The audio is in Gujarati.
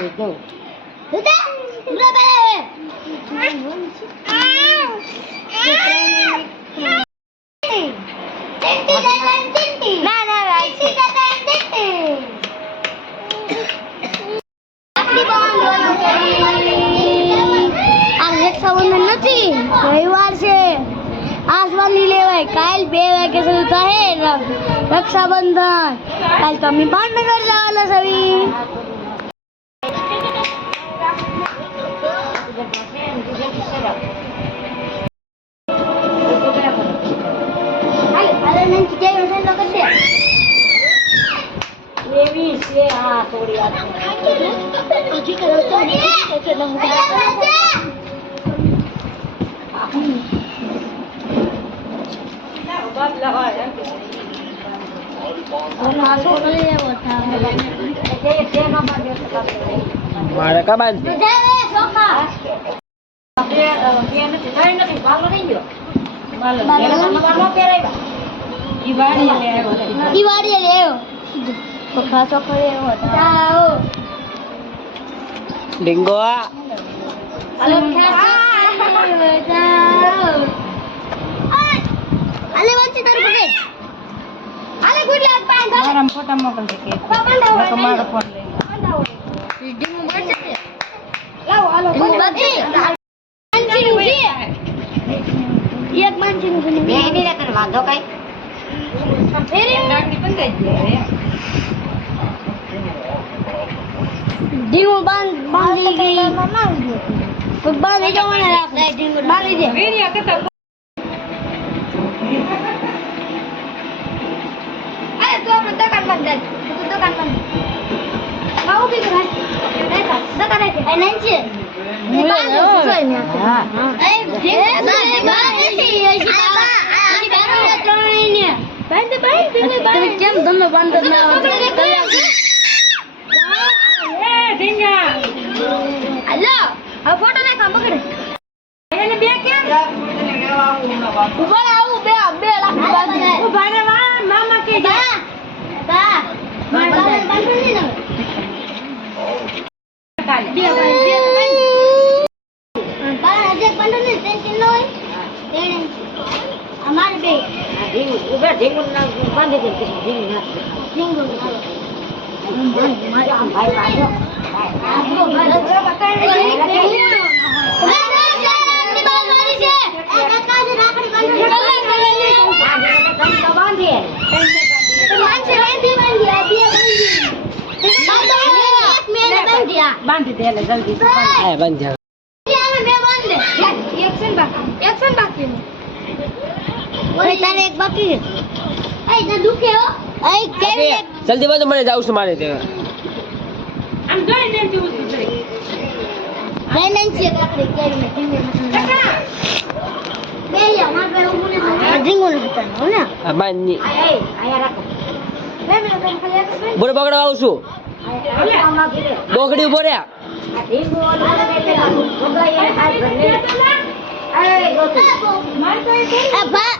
રક્ષાબંધન નથી, રવિવાર છે. આસમાની લેવાય કાલ 2 વાગે શરૂ થાય રક્ષાબંધન. કાલ તમે ભાવનગર જવાના સવી. મારે કબાન ડીંગો અલે વચ્ચે તારું પકડ. અલે ગુડલાસ પાન કર. મારા ફોટા મોકલ દે કે. તમારો ફોન લઈ લો. રીડિંગ માં મળશે. લાવો હાલો. બાકી માનસીનું છે. એક માનસીનું છે. બે એની રે તને વાંધો કાઈ. ફેરે ગાડી પણ ગઈ છે. ડીંગો બાંધી ગઈ. બાંધી જવાના રાખે ડીંગો. બાંધી દે. વેરિયા કરતા દુકાન બંધ. ખાવું બી કરાય. દુકાન છે. એ નહીં છે. કેમ તમે બંધ ના ફોટો નાખા પકડે એને બે કેમ ઉભા આવું 2 લાખ ઉભા રે મામા કે બાંધી દે જલ્દી બંધ એક્શન બાકી તારે એક બાકી છે દુખે હો જલ્દી બધું મને જાઉં છું મારે ત્યાં આમ જોઈ ને જેવું છે ફાઇનાન્સ છે આપણે કેરી બે યા ના પેલો મને ડીંગો ન હતા ને આ માની આયા રાખો બે મિનિટ તમે ખાલી બોર પકડવા આવું છું બોગડી ઉભો રહ્યા એ બા